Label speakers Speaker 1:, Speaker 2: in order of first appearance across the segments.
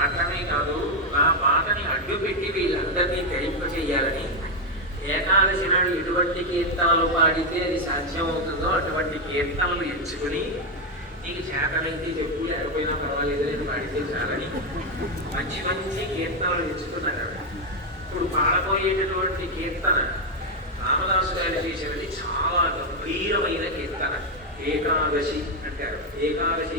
Speaker 1: కేవలం కాదు నా బాధని అడ్డు పెట్టి వీళ్ళందరినీ ధరింప ఏకాదశి నాడు ఎటువంటి కీర్తనలు పాడితే అది సాధ్యమవుతుందో అటువంటి కీర్తనలు ఎంచుకుని నీకు చేతనైతే చెప్పు లేకపోయినా పర్వాలేదు నేను పాడితే చాలని మంచి మంచి కీర్తనలు ఎంచుకున్నారు. ఇప్పుడు పాడబోయేటటువంటి కీర్తన రామదాసు గారు చేసినది చాలా గంభీరమైన కీర్తన. ఏకాదశి అంటారు. ఏకాదశి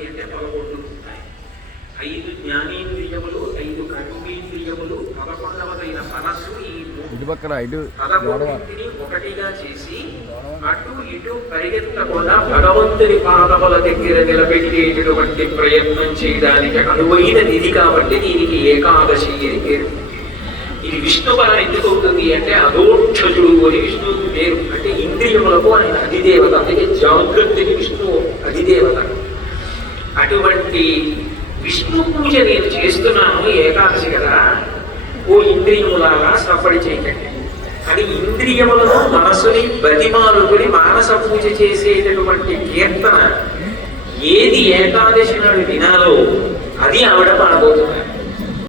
Speaker 1: మనస్సు ఈ
Speaker 2: ఇటు పక్కన ఇటు
Speaker 1: ఒకటిగా చేసి అటు ఇటు పరిగెత్తకుండా భగవంతుని పాదముల దగ్గర నిలబెట్టేటటువంటి ప్రయత్నం చేయడానికి అనువైన నిధి కాబట్టి దీనికి ఏకాదశి అని పేరు. ఇది విష్ణు బలం ఎందుకు అవుతుంది అంటే అదోక్షజుడు అని విష్ణువుకి పేరు. అంటే ఇంద్రియములకు ఆయన అధిదేవత అందుకే జాగృతికి విష్ణువు అధిదేవత. అటువంటి విష్ణు పూజ నేను చేస్తున్నాను ఏకాదశి కదా. ఓ ఇంద్రియములాగా సఫడి చేయకండి. అది ఇంద్రియములను మనసుని బతిమాలుకుని మానస పూజ చేసేటటువంటి కీర్తన. ఏది ఏకాదశి నాడు వినాలో అది ఆవిడ పాడబోతున్నారు.